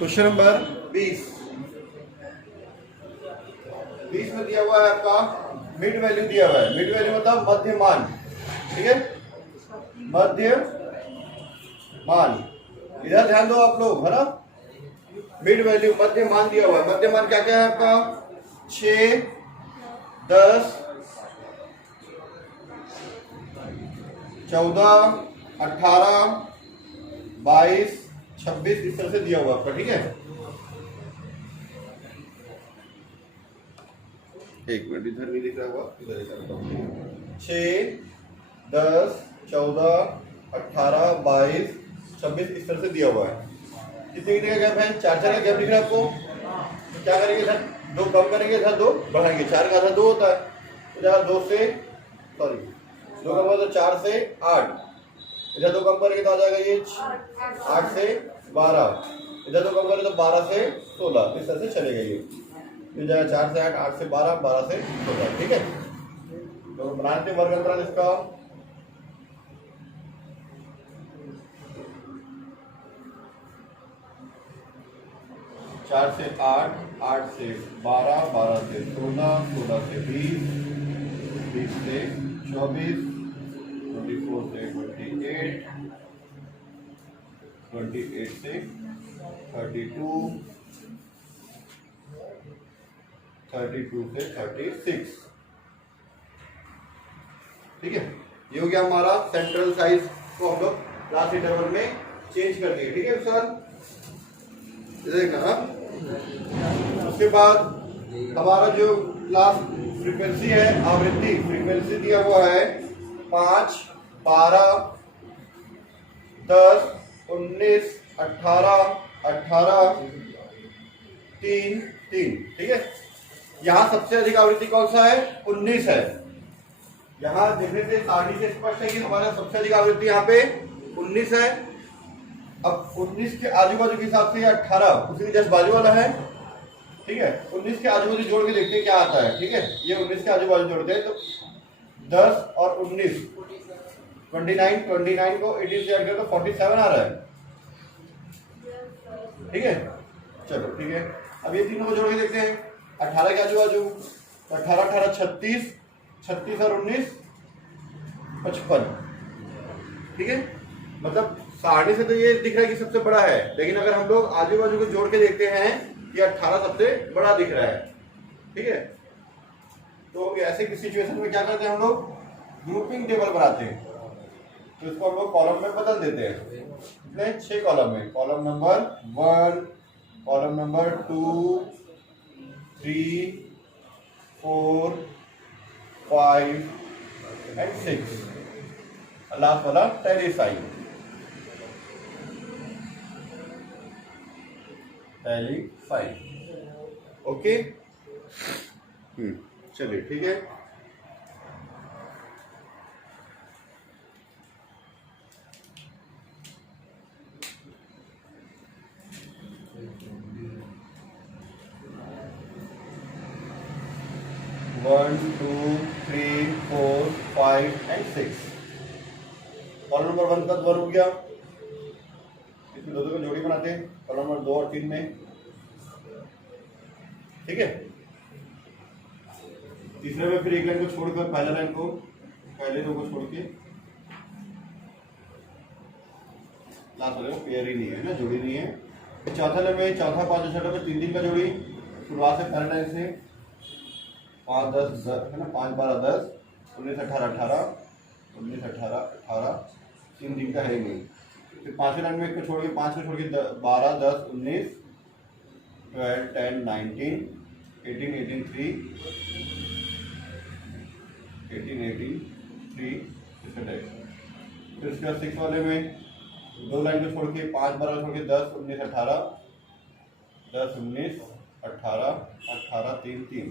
Question number 20 में दिया हुआ है आपका मिड वैल्यू दिया हुआ है। मिड वैल्यू मतलब मध्य मान, ठीक है, मध्य मान। इधर ध्यान दो आप लोग, है ना। मिड वैल्यू मध्य मान दिया हुआ है। मध्य मान क्या क्या है आपका? 6, 10, 14, 18, 22, 26 इस तरह से दिया हुआ आपका, ठीक है। एक मिनट, इधर नहीं दिख रहा होगा, इधर करता हूँ। 6, 10, 14, 18, 22, 26 इस तरह से दिया हुआ है। कितने का गैप है? 4 का गैप दिख रहा है आपको। तो क्या करेंगे, इधर 2 कम करेंगे, इधर 2 बढ़ाएंगे। 4 का आधा 2 होता है, तो इधर 2 कम तो 4 से 8, इधर 2 कम करेंगे तो आ जाएगा ये 8 से 12, इधर 2 कम करेंगे तो 12 से 16, इस तरह से चलेगा ये। मिल जाएगा 4 से 8, 8 से 12, 12 से 16, ठीक है। तो बनाते वर्ग अंतराल इसका। चार से 8, 8 से 12, 12 से 16, 16 से 20, 20 से 24, 24 से 28, 28 से 32, 32 से 36, ठीक है। ये हो गया हमारा सेंट्रल साइज को हम लोग लास्ट इंटरवल में चेंज कर दिए, ठीक है सर। देखना, उसके बाद हमारा जो लास्ट फ्रीक्वेंसी है, आवृत्ति फ्रीक्वेंसी दिया हुआ है 5, 12, 10, 19, 18, 18, 3, 3, ठीक है। यहाँ सबसे अधिक आवृत्ति कौन सा है? 19 है। यहाँ देखने से सारणी से स्पष्ट है कि हमारा सबसे अधिक आवृत्ति यहाँ पे 19 है। अब 19 के आजू बाजू के हिसाब से 18 उसी के जस्ट बाजू वाला है, ठीक है। 19 के आजू बाजू जोड़ के देखते हैं क्या आता है, ठीक है। ये 19 के आजू बाजू जोड़ते हैं तो 10 और 19 29, 29 को 18 से ऐड करें तो 47 आ रहा है, ठीक है। चलो ठीक है, अब ये तीनों को जोड़ के देखते हैं 18 के आजू बाजू, तो 18, 18, 36, 36 और 19 55, ठीक है। मतलब सारणी से तो ये दिख रहा है कि सबसे बड़ा है, लेकिन अगर हम लोग आजू बाजू को जोड़ के देखते हैं कि 18 सबसे बड़ा दिख रहा है, ठीक है। तो ऐसे की सिचुएशन में क्या करते हैं हम लोग? ग्रुपिंग टेबल बनाते हैं। तो इसको हम लोग कॉलम में बदल देते हैं। कितने? 6 कॉलम में। Column number 1, column number 2, 3, 4, 5 and 6। Last वाला टेलीसाइन, ओके। चलिए ठीक है। One, 2, 3, 4, 5 and 6। कॉलम नंबर 1 का 1 हो गया, इसमें दो की जोड़ी बनाते हैं कॉलम नंबर 2 और 3 में, ठीक है। तीसरे में फिर एक लाइन को छोड़कर पहला लाइन को, पहले दो को छोड़ के लास्ट वाले को पेयर ही नहीं है ना, जोड़ी नहीं है। चौथा लाइन में चौथा 5 छठा में 3 का जोड़ी शुरुआत से पहले लाइन से 5, 10 है ना, 5, 12, 10, 19, 18, 18, 19, 18, 18, 3 का है ही नहीं। फिर 5वें लाइन में एक को छोड़ के 5 को छोड़ के 12, 10, 19, 12, 10, 19, 18, 18, 3, 18, 18, 3 इसका टाइप। फिर उसके बाद 6 वाले में 2 लाइन को छोड़ के 5, 12 छोड़ के 10, 19, 18, 10, 19, 18, 18, 3, 3,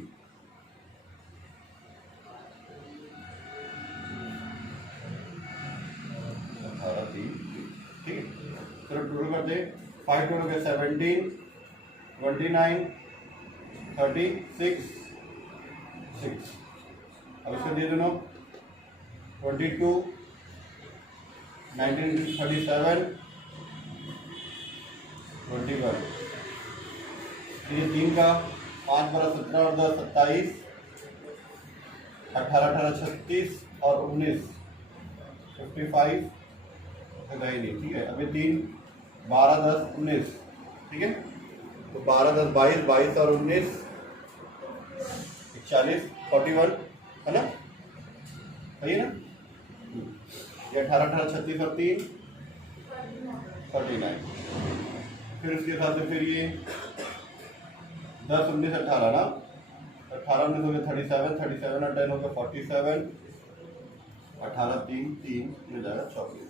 ठीक है। चलो टोटल कर दे, 5 टोटल के 17, 29, 36, 6। अब इसको दे दोनों 22, 19, 37, 21, ये 3 का 5 12 17 और 10 27, 18 18 36 और 19 55 गए नहीं, ठीक है। अभी 3 12 10 19, ठीक है। तो 12 10 22, 22 और 19 41 41, है ना, सही है ना। ये 18 18 36 और 3 49। फिर उसके साथ फिर ये 10 19 18 ना, 18 19 हो गया 37, 37 और 10 हो गया 47, 18 3 3 मिल जाएगा 24।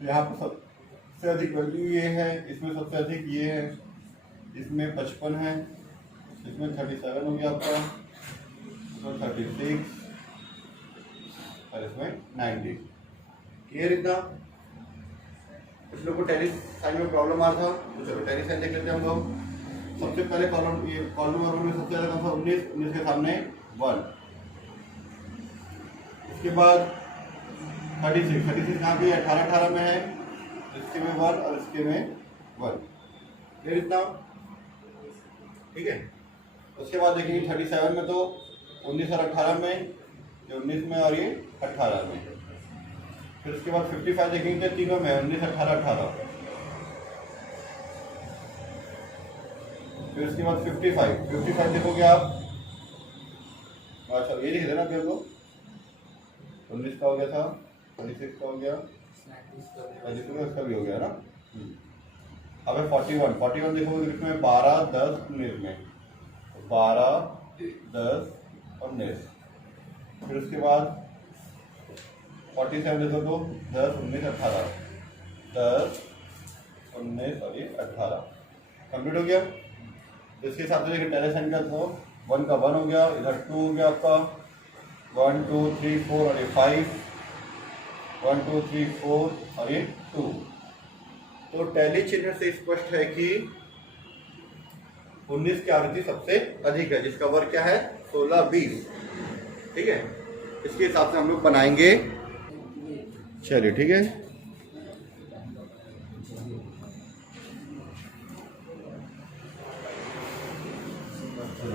तो यहाँ पर सबसे अधिक वैल्यू ये है, इसमें सबसे अधिक ये है, इसमें 55 है, इसमें 37 हो गया आपका, इसमें 36 और इसमें 90। क्लियर इतना। कुछ लोग को टेरिस साइन में प्रॉब्लम आ रहा था, तो चलो टेरिस साइन देख लेते हैं हम लोग। सबसे पहले कॉलम, ये कॉलम नंबर वन में सबसे ज़्यादा कौन सा, 19, 19 के सामने 1। इसके बाद 36, 36 कहाँ पे 18 18 में है, इसके में 1 और इसके में 1। क्लियर इतना, ठीक है। उसके बाद देखेंगे 37 में तो 19 और 18 में, ये 19 में और ये 18 में। फिर उसके बाद 55 देखेंगे तीनों में, 19 18 18। फिर उसके बाद 55 देखोगे आप, अच्छा ये लिख देना फिर को, 19 का हो गया था, 26 का हो गया, 26 का भी हो गया ना। अब 41 देखोगे किसमें, 12 10 19 में, 12 10 19। फिर उसके बाद 47 देखो तो 10 19 18, 10 19 और ये 18 कंप्लीट हो गया। इसके हिसाब से देखिए टेरिस साइन का, तो 1 का 1 हो गया, इधर 2 हो गया आपका, 1 2 3 4 और ये 5, 1 2 3 4 और ये 2। तो टैली चिन्ह से स्पष्ट है कि 19 की आवृत्ति सबसे अधिक है, जिसका वर्ग क्या है 16 20, ठीक है। इसके हिसाब से हम लोग बनाएंगे, चलिए ठीक है।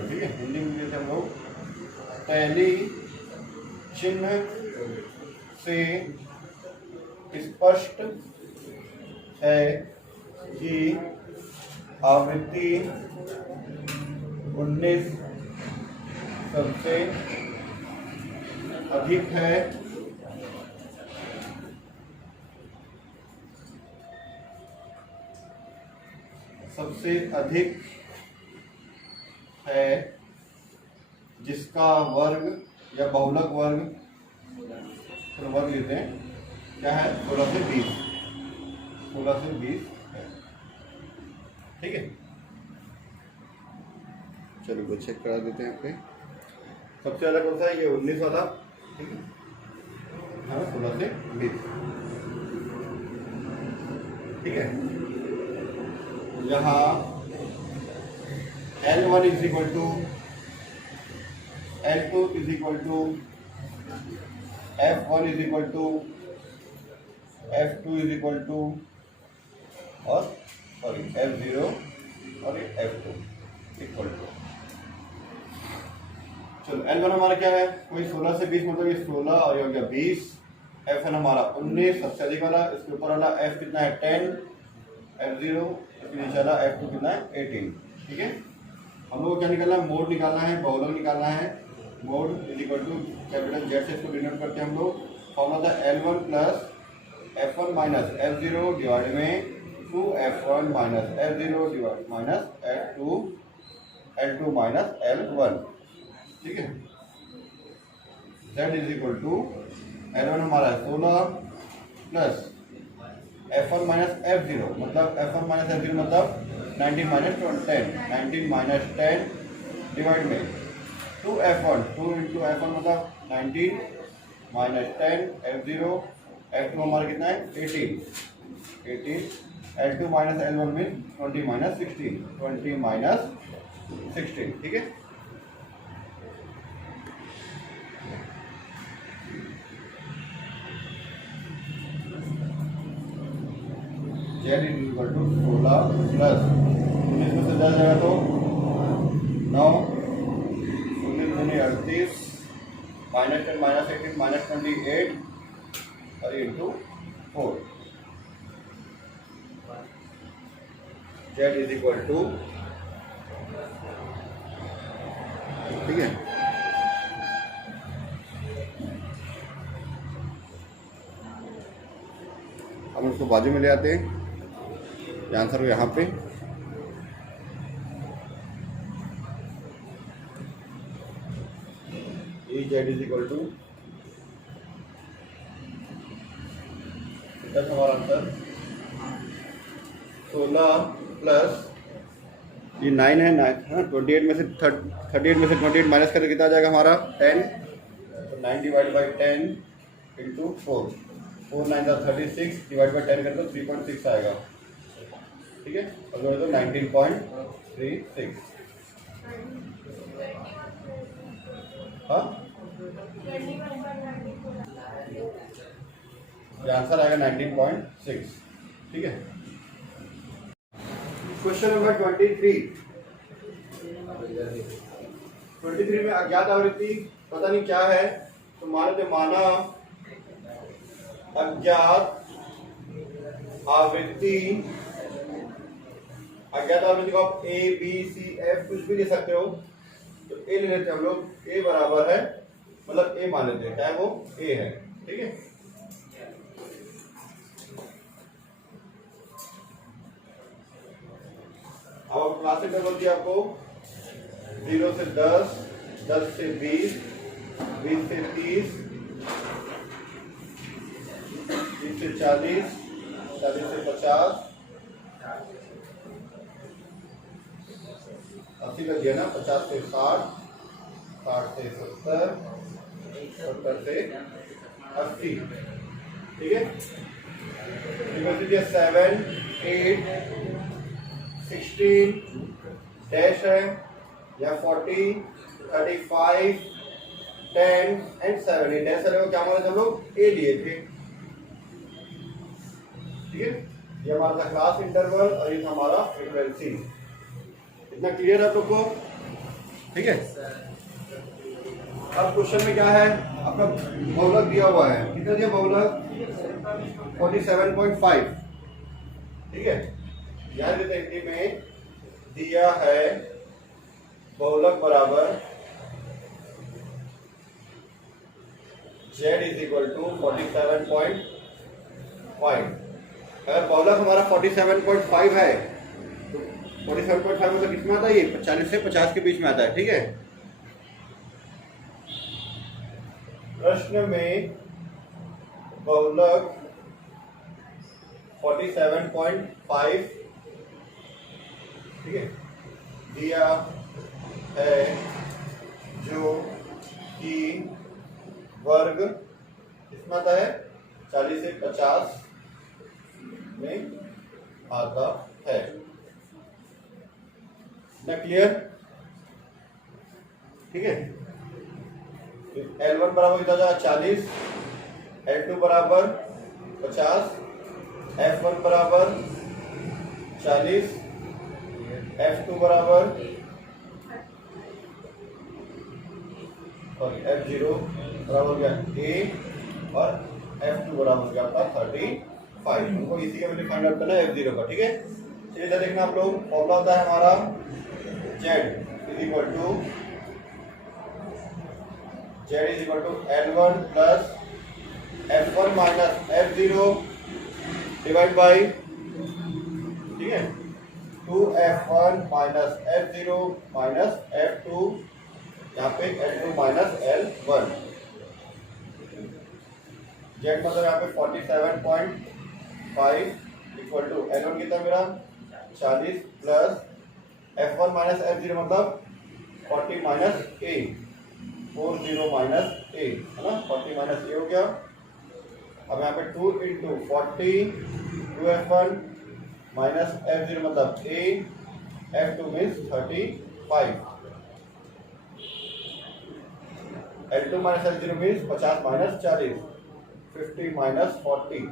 ठीक है, हिंदी में जैसे हम लोग टैली चिन्ह से स्पष्ट है कि आवृत्ति 19 सबसे अधिक है, सबसे अधिक है, जिसका वर्ग या बहुलक वर्ग, तो वर्ग लेते हैं, क्या है 16 से 20, 16 से 20 है, ठीक है। चलो वो चेक करा देते हैं यहाँ पे। सबसे ज़्यादा कौन सा है, ये 19 वाला, ठीक है, हाँ 16 से 20, ठीक है। यहाँ L1 is equal to L2 is equal to F1 is equal to F2 is equal to और सॉरी F0 और ये F2 इक्वल टू। चलो L1 हमारा क्या है, कोई 16 से 20 मतलब ये 16 और ये हो गया 20। F1 हमारा 19 सबसे अधिक वाला, इसके ऊपर वाला F कितना है 10, F0 इसके नीचे वाला F2 कितना है 18, ठीक है। हम लोग को क्या निकालना है, मोड निकालना है, बहुलक निकालना है। Mode is equal to capital Z से इसको डिनोट करते हैं हम लोग। फॉर्मूला था L1 plus F1 minus F0 divide में 2F1 minus F0 divide minus L2 minus L1, ठीक है। Z is equal to L1 हमारा है 16 प्लस F1 माइनस F0 मतलब F1 माइनस F0 मतलब 19 माइनस 10, 19 माइनस 10 डिवाइड में 2F1, 2 इंटू F1 मतलब 19 minus 10 F0, F2 हमारा कितना है 18, L2 माइनस L1 में 20 माइनस 16, 20 माइनस 16, ठीक है। Z is equal to 16 plus 19 में से 10 जाएगा तो 9 19 दूनी 38 -10 -18 -28 और into 4 z is equal to, ठीक है। हम उसको बाजू में ले आते हैं, आंसर हो यहाँ पे। ई जेड इज इक्वल टू, हमारा आंसर 16 प्लस ये 9 है, 9 28 में से 38 में से 28 माइनस करके कितना आ जाएगा हमारा 10, तो 9 divide by 10 into 4 9 36 divide by 10 करते तो 3.6 आएगा, ठीक है। और तो 19.36, हाँ आंसर आएगा 19.6, ठीक है। क्वेश्चन नंबर 23 में अज्ञात आवृत्ति पता नहीं क्या है, तो माना अज्ञात आवृत्ति को आप ए बी सी एफ कुछ भी ले सकते हो, तो ए ले लेते हैं हम लोग। ए बराबर है, मतलब ए मान लेते हैं, चाहे वो ए है, ठीक है। अब क्लास इंटरवल दिया आपको 0 से 10, 10 से 20, 20 से 30, 30 से 40, 40 से 50, 80 का दिया ना, 50 से 60, 60 से 70, 70 से 80, ठीक है। 7, 8, 16 डैश है, या 40, 35, 10 एंड 7। ये डैश को क्या माना हम लोग ए लिए थे, ठीक है। ये हमारा था क्लास इंटरवल और ये था हमारा फ्रीक्वेंसी। इतना क्लियर है आप लोग को, ठीक है। अब क्वेश्चन में क्या है, आपका बहुलक दिया हुआ है, कितना दिया बहुलक 47.5, ठीक है। याद रखते हिंदी में दिया है बहुलक बराबर z इज इक्वल टू 47.5। अगर बहुलक हमारा 47.5 है तो 47.5 मतलब किसमें आता है, ये 40 से 50 के बीच में आता है, ठीक है। प्रश्न में बहुलक 47.5, ठीक है, दिया है, जो कि वर्ग कितना आता है 40 से 50 में आता है। ना क्लियर, ठीक है। L1 बराबर कितना जाएगा 40, L2 बराबर 50, F1 बराबर 40, F2 बराबर सॉरी F0 बराबर क्या A और F2 बराबर क्या आपका 35। उनको इसी का वैल्यू फाइंड आउट करना है F0 का, ठीक है। चलिए देखना आप लोग, फॉर्मूला होता है हमारा Z is equal to L1 plus F1 minus F0 divide by, ठीक है, 2F1 minus F0 minus F2, यहाँ पे L2 माइनस L1। Z मतलब यहाँ पे 47.5 इक्वल टू L1 कितना मेरा 40 प्लस F1 माइनस F0 मतलब 40 माइनस A, 40 माइनस A, है ना, 40 माइनस A हो गया। अब यहाँ पे 2 इंटू 40, 2F1 माइनस F0 मतलब A, F2 means 35, L2 minus L0 means 50 minus 40, 50 minus 40,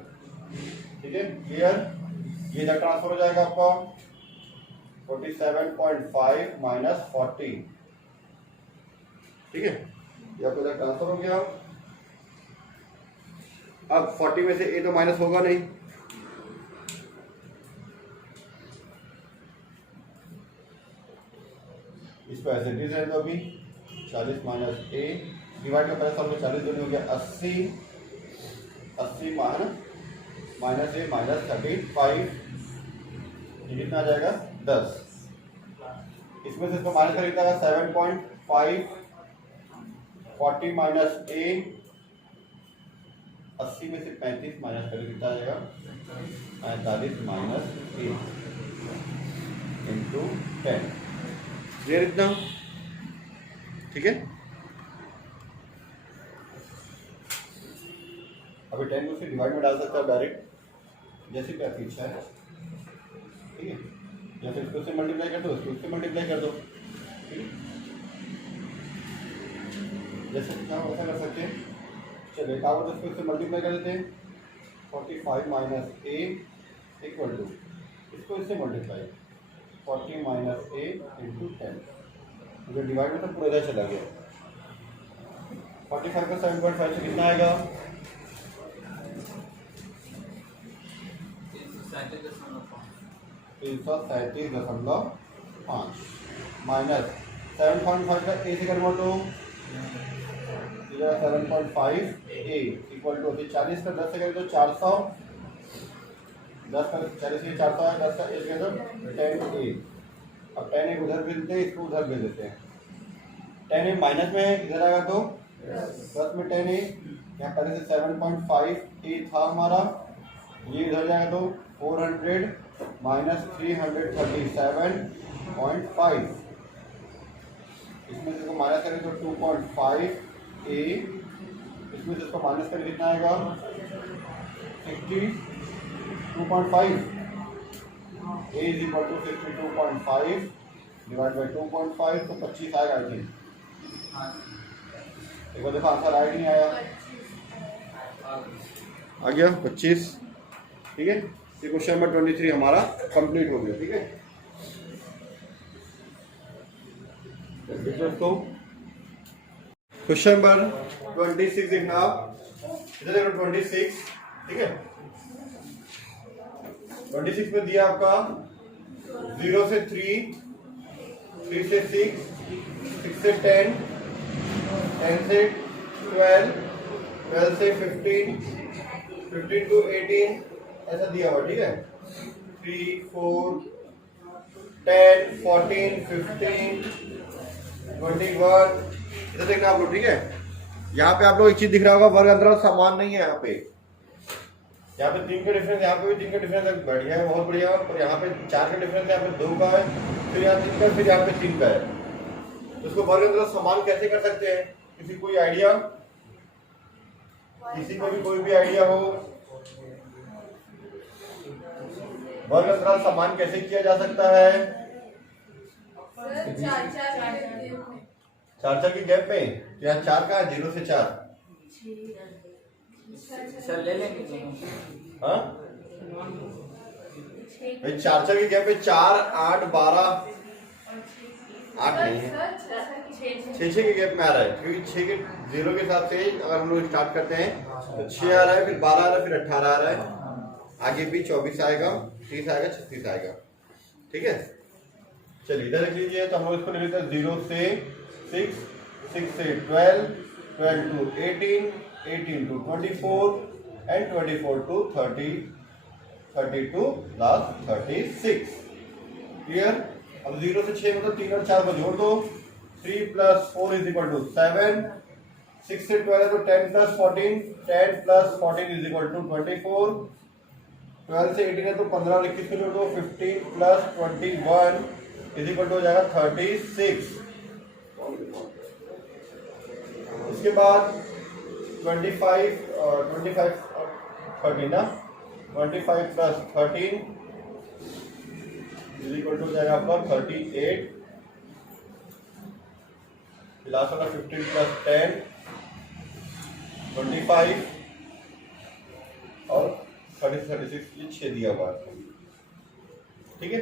ठीक है। क्लियर, ये जब ट्रांसफर हो जाएगा आपका 47.5 माइनस 40, ठीक है, ये आपको इधर ट्रांसफर हो गया। अब 40 में से ए तो माइनस होगा नहीं, इसको ऐसे डिज है, तो अभी 40 माइनस ए डिवाइड में पहले साल में 40 दोनों हो गया 80, 80 माइनस ए माइनस 35, ये कितना आ जाएगा 10। इसमें से इसको माइनस कर कितना आएगा 7.5, 40 माइनस ए, 80 में से 35 माइनस कर कितना आ जाएगा 45 माइनस ए इंटू 10, क्लियर इतना, ठीक है। अभी 10 को डिवाइड में डाल सकता है डायरेक्ट, जैसे कि आपकी इच्छा है, ठीक है, या फिर इसको से मल्टीप्लाई कर दो, इसको से मल्टीप्लाई कर दो, ठीक है, जैसे कि हम ऐसा कर सकते हैं। चलिए एक और इसको इससे मल्टीप्लाई कर देते हैं, 45 माइनस ए इक्वल टू, इसको इससे मल्टीप्लाई 40 माइनस ए इंटू 10, मुझे डिवाइड में तो पूरा इधर चला गया। 45 का 7.5 से कितना आएगा 337.5 माइनस 7.5 का ए से कन्वर्ट हो 7.5 ए इक्वल टू 40 का 10 से करें तो 400, 10 का 40 से 400 है, 10 का ए से तो 10 ए। अब 10 ए उधर भेज देते हैं, इसको उधर भेज देते हैं। 10 ए माइनस में है, इधर आएगा तो प्लस में 10 ए, यहाँ पहले से 7.5 ए था हमारा, ये इधर जाएगा तो 400 माइनस 337.5, इसमें से इसको माइनस करें तो 2.5 ए, इसमें से इसको माइनस करें कितना आएगा 62.5, A is equal to 62.5 divide by 2.5, तो 25 आएगा आई थिंक। एक बार देखो आंसर आया नहीं आया, आ गया 25, ठीक है। ये क्वेश्चन नंबर 23 हमारा कंप्लीट हो गया, ठीक है। दोस्तों क्वेश्चन नंबर 26 देखना आप, इधर देखो 26, ठीक है। 26 में दिया आपका 0 से 3, 3 से 6, 6 से 10, 10 से 12, 12 से 15, 15 to 18 ऐसा दिया हुआ, ठीक है। 3, 4, 10, 14, 15, 21, इधर देखना आप लोग, ठीक है। यहाँ पे आप लोग एक चीज दिख रहा होगा, वर्ग अंतराल समान नहीं है यहाँ पे 3 का डिफरेंस, यहाँ पे भी 3 का डिफरेंस बढ़िया है, बहुत बढ़िया। और यहाँ पे 4 का डिफरेंस है, यहाँ पे 2 का है, फिर यहाँ 3 का, फिर यहाँ पे 3 का है। तो इसको वर्ग अंतराल समान कैसे कर सकते हैं, किसी कोई आइडिया, किसी को भी कोई भी आइडिया हो, वर्ग अंतराल समान कैसे किया जा सकता है? 4 के गैप पे, यहाँ 4 का 0 से 4 सर ले लेंगे, हाँ भाई 4 के गैप पे 4, 8, 12, 8 नहीं है, 6 के गैप में आ रहा है, क्योंकि 6 के 0 के हिसाब से अगर हम लोग स्टार्ट करते हैं तो 6 आ रहा है, फिर 12 आ रहा है, फिर 18 आ रहा है, आगे भी 24 आएगा, 30 आएगा, 36 आएगा, ठीक है। चलिए इधर रख लीजिए, तो हम लोग इसको ले लेते हैं 0 से 6, 6 से 12, 12 to 18, 18 to 24 and 24 to 30, 30 to last 36, clear. अब 0 से 6 मतलब 3 और 4 को जोड़ दो, 3 plus 4 is equal to 7, 6 से 12 है तो 10 plus 14, 10 plus 14 is equal to 24, 12 से 18 है तो 15 और 21 को जोड़ दो, 15 plus 21 is equal to हो जाएगा 36। इसके बाद 25 13 ना, 25 plus 13 is equal to हो जाएगा आपका 38, लास्ट वाला 15 plus 10 25 और 36 ये 6 दिया हुआ है, ठीक है।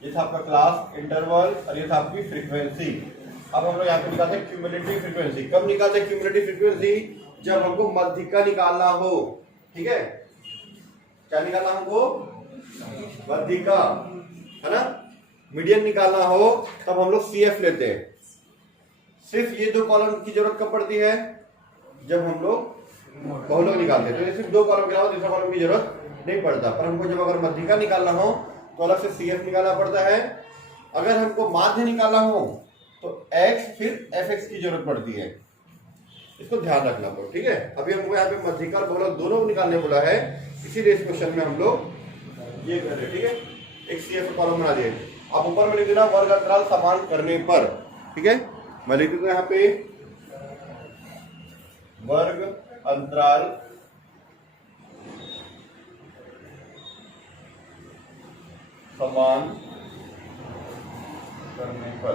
ये था आपका क्लास, इंटरवल और ये था आपकी फ्रीक्वेंसी। अब हम लोग यहाँ पे निकालते हैं क्यूमुलेटिव फ्रीक्वेंसी। कब निकालते हैं क्यूमुलेटिव फ्रीक्वेंसी? जब हमको माध्यिका निकालना हो। ठीक है, क्या निकालना हमको? माध्यिका, है ना, मीडियन निकालना हो तब हम लोग CF लेते हैं। सिर्फ ये 2 कॉलम की जरूरत कब पड़ती है? जब हम लोग बहुलक निकालते हैं, तो ये सिर्फ 2 कॉलम के अलावा तीसरा कॉलम की जरूरत नहीं पड़ता। पर हमको जब अगर माध्यिका निकालना हो तो अलग से CF निकालना पड़ता है। अगर हमको माध्य निकालना हो तो X फिर FX की जरूरत पड़ती है। इसको ध्यान रखना पड़ो। ठीक है, अभी हमको यहाँ पे माध्यिका और बहुलक दोनों निकालने बोला है, इसीलिए इस क्वेश्चन में हम लोग ये कर रहे हैं। ठीक है, एक CF कॉलम बना दिए। आप ऊपर में लिख देना वर्ग अंतराल समान करने पर। ठीक है, मैं लिख देता हूं यहाँ पे वर्ग अंतराल समान करने पर।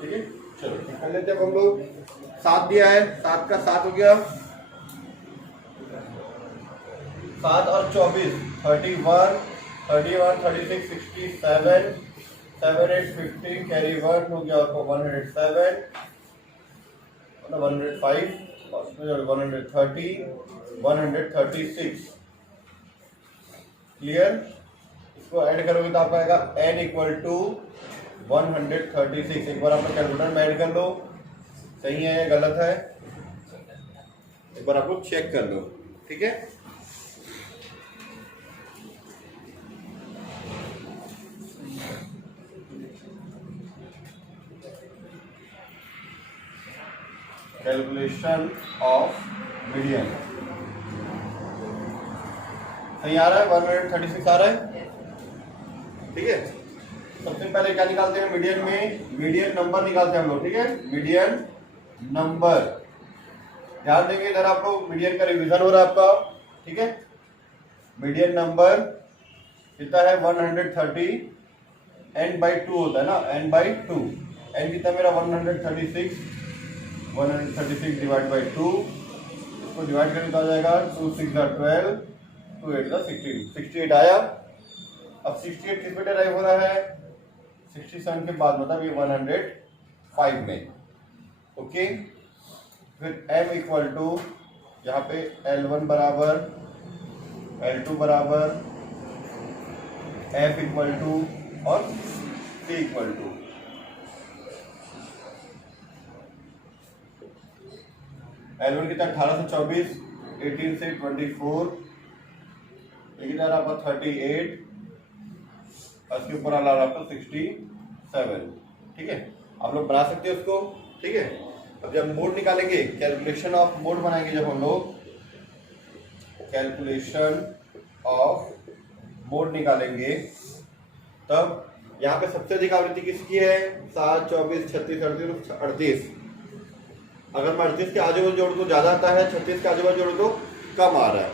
ठीक है, चलो कर लेते हैं। अब हम लोग 7 दिया है, 7 का 7 हो गया, 7 और 24 31 31 36 67 7 8 50 कैरी 1 हो गया आपको 107 मतलब 105 130 136। क्लियर? इसको ऐड करोगे तो आपका आएगा n इक्वल टू 136। एक बार आप कैलकुलेटर में ऐड कर लो, सही है या गलत है, एक बार आप लोग चेक कर लो। ठीक है, कैलकुलेशन ऑफ मीडियन सही आ रहा है, 136 आ रहा है। ठीक है, सबसे पहले क्या निकालते हैं मीडियन में? मीडियन नंबर निकालते हैं हम लोग। ठीक है, मीडियन नंबर, ध्यान देंगे इधर आप लोग, मीडियन का रिवीजन हो रहा है आपका। ठीक है, मीडियन नंबर कितना है? 130, n/2 होता है ना, n/2। n कितना मेरा? 136 डिवाइड बाई 2, इसको डिवाइड करें तो आ जाएगा 2 6 12 2 8 16 68 आया। अब 68 किस पे डिराइव हो रहा है? 67 के बाद, मतलब ये 105 में। ओके, फिर m इक्वल टू यहाँ पे L1 बराबर L2 बराबर F इक्वल टू और C इक्वल टू। L1 कितना? 18 से 24, 18 से 24, ये कितना रहा आपका? 38, और इसके ऊपर आ रहा आपका 67। ठीक है, आप लोग बना सकते हो उसको। ठीक है, अब जब मोड निकालेंगे, कैलकुलेशन ऑफ मोड बनाएंगे जब हम लोग, कैलकुलेशन ऑफ मोड निकालेंगे, तब यहाँ पे सबसे अधिक आवृत्ति किसकी है? 7 24 36 38 38। अगर मैं 38 के आजू बाजू जोड़ दो ज्यादा आता है, 36 के आजू बाजू जोड़ दो कम आ रहा है,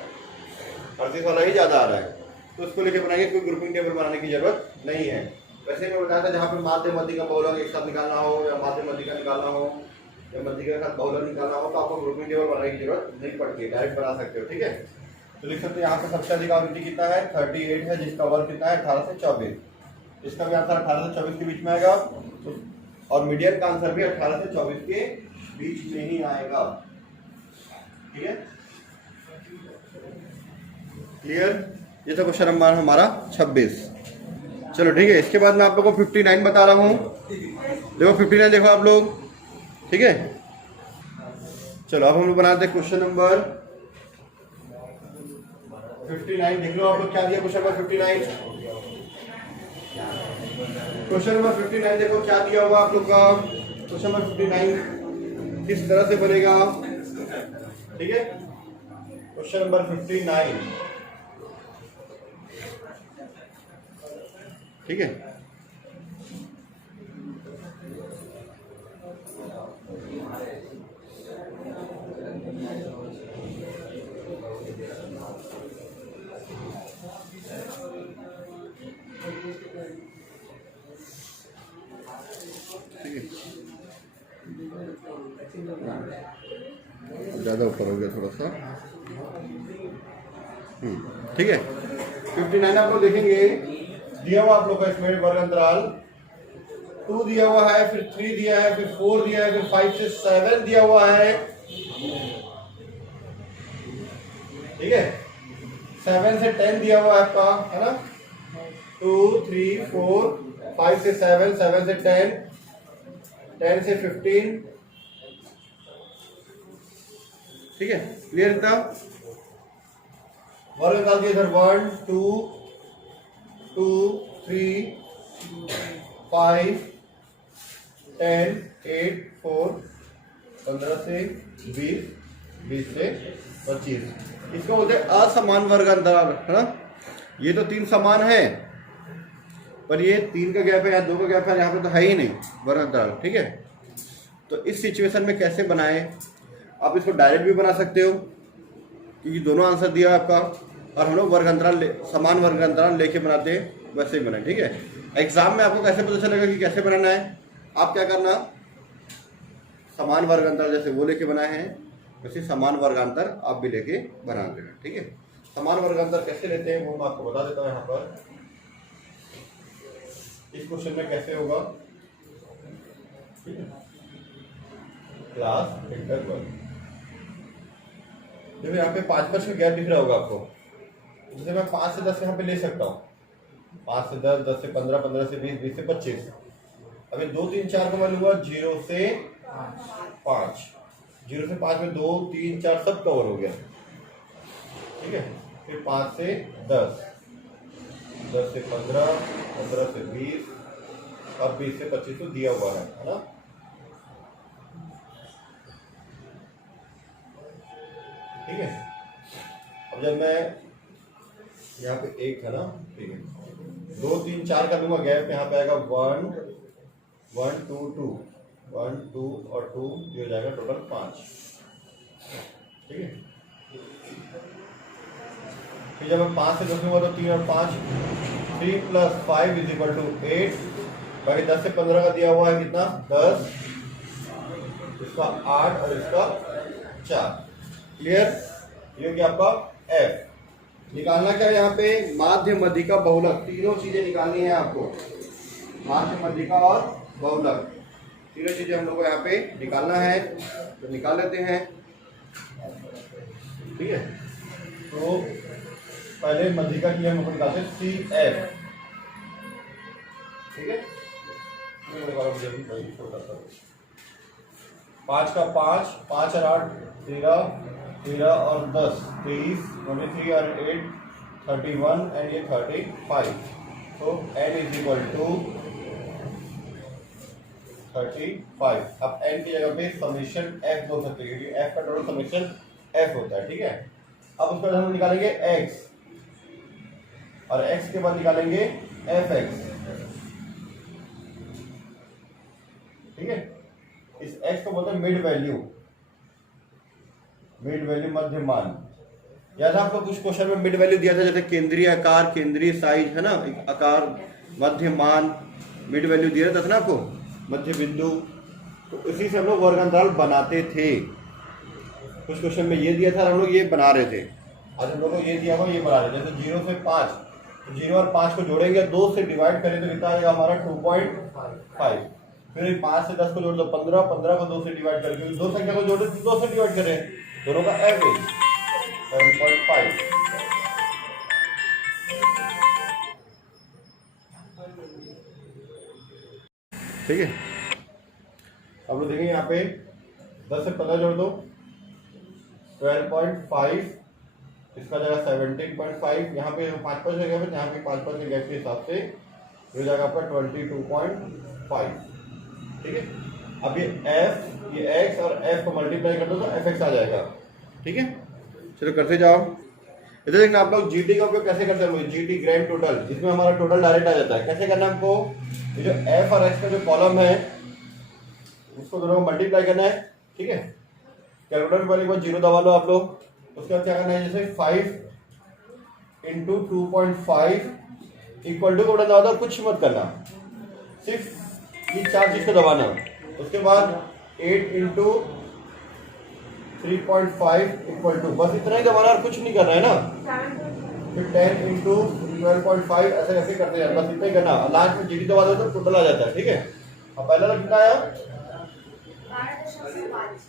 38 वाला ही ज्यादा आ रहा है, तो उसको लेके बनाएंगे। कोई ग्रुपिंग टेबल बनाने की जरूरत नहीं है। वैसे मैं बताया था, जहाँ पे माध्य माध्यिका बहुलक एक साथ निकालना हो, या माध्य माध्यिका निकालना हो, या माध्यिका के साथ बहुलक निकालना हो, तो आपको ग्रुपिंग टेबल बनाने की जरूरत नहीं पड़ती है, डायरेक्ट बना सकते हो। ठीक है, तो लिख सकते हैं यहाँ पे सबसे अधिक आवृत्ति कितना है? 38 है, जिसका वर्ग कितना है? 18 से 24। इसका भी आंसर 18 से 24 के बीच में आएगा, और मीडियन का आंसर भी 18 से 24 के बीच में ही आएगा। ठीक है, क्लियर? ये था क्वेश्चन नंबर हमारा 26। चलो ठीक है, इसके बाद मैं आप लोगों को 59 बता रहा हूँ। देखो 59 देखो आप लोग। ठीक है, चलो अब हम लोग बनाते हैं क्वेश्चन नंबर 59। देख लो आप लोग क्या दिया क्वेश्चन नंबर 59। क्वेश्चन नंबर 59 देखो क्या दिया हुआ आप लोग का। क्वेश्चन नंबर 59 किस तरह से बनेगा? ठीक है, क्वेश्चन नंबर 59। ठीक है, ज़्यादा ऊपर हो गया थोड़ा सा। ठीक है। 59 आप लोग देखेंगे, दिया हुआ आप लोग का इसमें वर्ग अंतराल 2 दिया हुआ है, फिर 3 दिया है, फिर 4 दिया है, फिर 5 से 7 दिया हुआ है, ठीक है। 7 से 10 दिया हुआ है आपका, है ना। 2 3 4 5 से 7, 7 से 10, 10 से 15, ठीक है। क्लियर था। वर्ग निकाल दिए इधर 1 2 2 3 5 10 8 4 15 से 20, 20 से 25, इसको बोलते हैं असमान वर्ग अंतराल, है ना। ये तो 3 समान है, पर ये 3 का गैप है, यहाँ 2 का गैप है, यहाँ पे तो है ही नहीं वर्ग अंतराल, ठीक है। तो इस सिचुएशन में कैसे बनाएं, आप इसको डायरेक्ट भी बना सकते हो, क्योंकि दोनों आंसर दिया है आपका, और हम लोग वर्ग अंतराल समान वर्ग अंतराल लेके बनाते हैं, वैसे ही बनाए, ठीक है। एग्जाम में आपको कैसे पता चलेगा कि कैसे बनाना है, आप क्या करना, समान वर्ग अंतराल जैसे वो लेके बनाए हैं, वैसे समान वर्गांतर आप भी लेके बना देना, ठीक है। समान वर्गांतर कैसे लेते हैं वो मैं आपको बता देता हूँ यहाँ पर। इस क्वेश्चन में कैसे होगा, ठीक है। क्लास वेक्टर वर्ग, देखो यहाँ पे 5 का गैप दिख रहा होगा आपको, जैसे मैं 5 से 10 यहाँ पे ले सकता हूँ, 5 से 10, 10 से 15, 15 से 20, 20 से 25। अभी 2 3 4 का मान हुआ 0 से 5, 0 से 5 में 2 3 4 सब कवर हो गया, ठीक है। फिर 5 से 10, 10 से 15, 15 से 20, अब 20 से 25 तो दिया हुआ है ना। ठीक है। अब जब मैं यहाँ पे 1 है ना, ठीक है, 2 3 4 का दूंगा गैप, यहाँ पे आएगा 1 1 2 2, 1 2 और 2, ये हो जाएगा टोटल 5, ठीक है। फिर जब मैं 5 से 10 लूंगा तो 3 और 5, 3 + 5 = 8, बाकी 10 से 15 का दिया हुआ है कितना, 10, इसका 8 और इसका 4। क्लियर। ये क्या आपका F। निकालना क्या है यहाँ पे, माध्य मध्यिका बहुलक, तीनों चीजें निकालनी है आपको, माध्य मध्यिका और बहुलक, तीनों चीजें हम लोग को यहाँ पे निकालना है, तो निकाल लेते हैं, ठीक है। तो पहले मध्यिका की हम लोग निकालते हैं CF, ठीक है। 5 का 5, 5 और 8 13, 13 और 10 23, 23 और 8 31 एंड ये 35। तो n = 35। अब n की जगह पे समेशन f बोल सकते हैं, क्योंकि f का टोटल समेशन f होता है, ठीक है। अब उसके बाद हम निकालेंगे x, और x के बाद निकालेंगे fx, ठीक है। इस x को बोलते हैं मिड वैल्यू, मिड वैल्यू मध्य मान। याद है आपको कुछ क्वेश्चन में मिड वैल्यू दिया था, जैसे केंद्रीय आकार, केंद्रीय साइज, है ना, आकार, मध्य मान, मिड वैल्यू दिया था ना आपको, मध्य बिंदु। तो इसी से हम लोग वर्ग अंतराल बनाते थे। कुछ क्वेश्चन में ये दिया था, हम लोग ये बना रहे थे। आज हम लोग को ये दिया हुआ ये बना रहे थे। जैसे 0 से 5, 0 और 5 को जोड़ेंगे, 2 से डिवाइड करें तो कितना आएगा हमारा 2.5। फिर 5 से 10 को जोड़ दो 15, 15 को 2 से डिवाइड करें, क्योंकि 2 संख्या को जोड़े तो 2 से डिवाइड करें, दोनों का एवरेज 7.5। ठीक है। अब लोग देखेंगे यहाँ पे 10 से 15 जोड़ दो 12.5, इसका जाएगा 17.5, यहाँ पे 5 जगह पे, यहाँ पे 5 के गैप के हिसाब से हो जाएगा आपका 22.5, ठीक है। अब ये f, ये x और f को मल्टीप्लाई कर दो तो fx आ जाएगा, ठीक है। चलो करते जाओ। इधर देखना आप लोग GT का उपयोग कैसे करते हैं, GT ग्रैंड टोटल, इसमें हमारा टोटल डायरेक्ट आ जाता है। कैसे करना है हमको, ये जो f और x का जो कॉलम है उसको दोनों को मल्टीप्लाई करना है, ठीक है। कैलकुलेटर पर एक बार 0 दबा लो आप लोग। उसके बाद क्या करना है, जैसे 5 × 2.5 इक्वल टू बटन दबा दो, कुछ मत करना, सिर्फ ये 4 चीज को दबाना। उसके बाद 8 × 3.5 इक्वल टू, बस इतना ही दबाना और कुछ नहीं करना है ना। फिर 10 इंटू 12.5 ऐसे करके करते जाए, बस इतना ही करना। लास्ट में जीडी दबा दो तो टोटल आ जाता है, ठीक है। अब पहला वाला कितना आया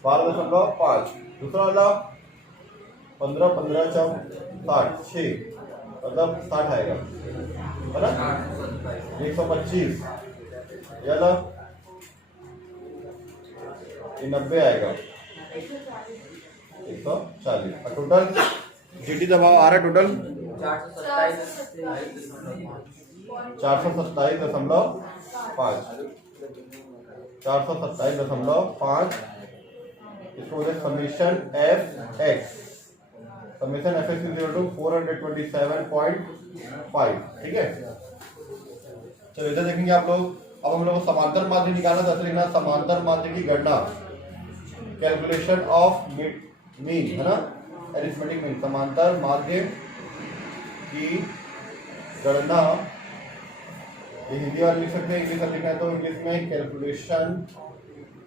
12.5, दूसरा वाला 15 15 चौक 60 6 मतलब 60 आएगा है ना, 125 ये वाला 90 आएगा 140 और टोटल जीटी दबाव आ रहा है टोटल 427.5 इसको बोलते summation F X, summation F X equal to 427.5, ठीक है। चलो इधर देखेंगे आप लोग। अब हम लोग को समांतर माध्य निकालना, तो लिखना समांतर माध्य की गणना, कैलकुलेशन ऑफ मीन है ना, एरिथमेटिक मीन, समांतर माध्य की गणना। ये हिंदी वाले लिख सकते हैं, इंग्लिश में लिखना है तो इंग्लिश में calculation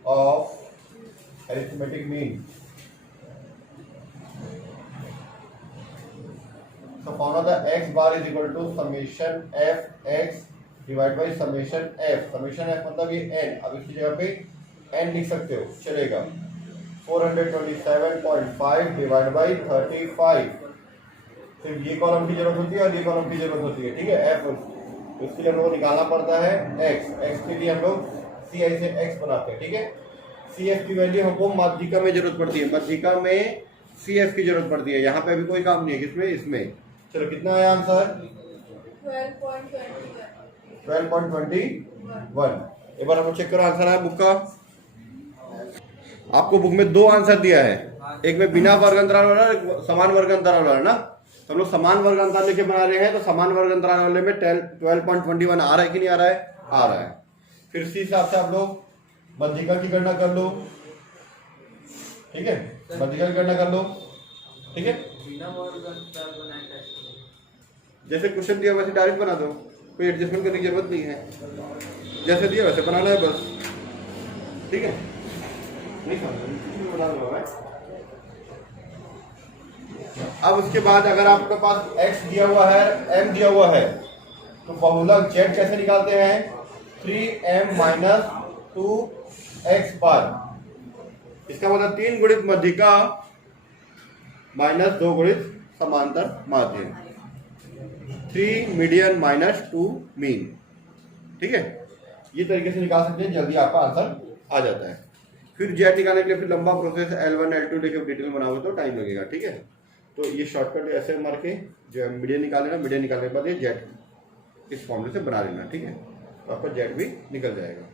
of arithmetic mean. So found out the x bar is equal to summation f x divided by summation f। summation f मतलब ये n, अब इसकी जगह पे n लिख सकते हो, चलेगा। 427.5 डिवाइड बाई 35। सिर्फ ये कॉलम की जरूरत होती है और ये कॉलम की जरूरत होती है, ठीक है। f इसके लिए हम लोग निकालना पड़ता है x के लिए हम लोग ci से x बनाते हैं, ठीक है। cf की वैल्यू हमको माध्यिका में जरूरत पड़ती है, माध्यिका में cf की जरूरत पड़ती है। यहाँ पे अभी कोई काम नहीं है, किसमें, इसमें। चलो कितना आया आंसर 12.21। एक बार हम चेक करो आंसर आया बुक का। आपको बुक में दो आंसर दिया है, एक में बिना वर्ग अंतराल वाला, एक समान वर्ग अंतराल वाला ना। तो हम लोग समान वर्ग अंतराल लेके बना रहे हैं, तो समान वर्ग अंतराल वाले में 12.21 आ रहा है कि नहीं आ रहा है, आ रहा है। फिर इसी हिसाब से आप लोग माध्यिका की गणना कर लो, ठीक है, माध्यिका की गणना कर लो, ठीक है। जैसे क्वेश्चन दिया वैसे डायरेक्ट बना दो, कोई एडजस्टमेंट करने की जरूरत नहीं है, जैसे दिया वैसे बनाना है बस, ठीक है। नहीं बना दो भाई। अब उसके बाद अगर आपके पास x दिया हुआ है, m दिया हुआ है, तो बहुलक z कैसे निकालते हैं, 3m माइनस 2x बार। इसका मतलब 3 गुणित माध्यिका माइनस 2 गुणित समांतर माध्य, 3 मीडियन माइनस 2 मीन, ठीक है। ये तरीके से निकाल सकते हैं, जल्दी आपका आंसर आ जाता है। फिर जेड निकालने के लिए फिर लंबा प्रोसेस L1 L2 लेके डिटेल बनाओगे तो टाइम लगेगा, ठीक है। तो ये शॉर्टकट ऐसे मार के जो मीडियन निकाल लेना, मीडियन निकालने के बाद ये जेड इस फॉर्मूले से बना लेना, ठीक है। तो आपका जेड भी निकल जाएगा।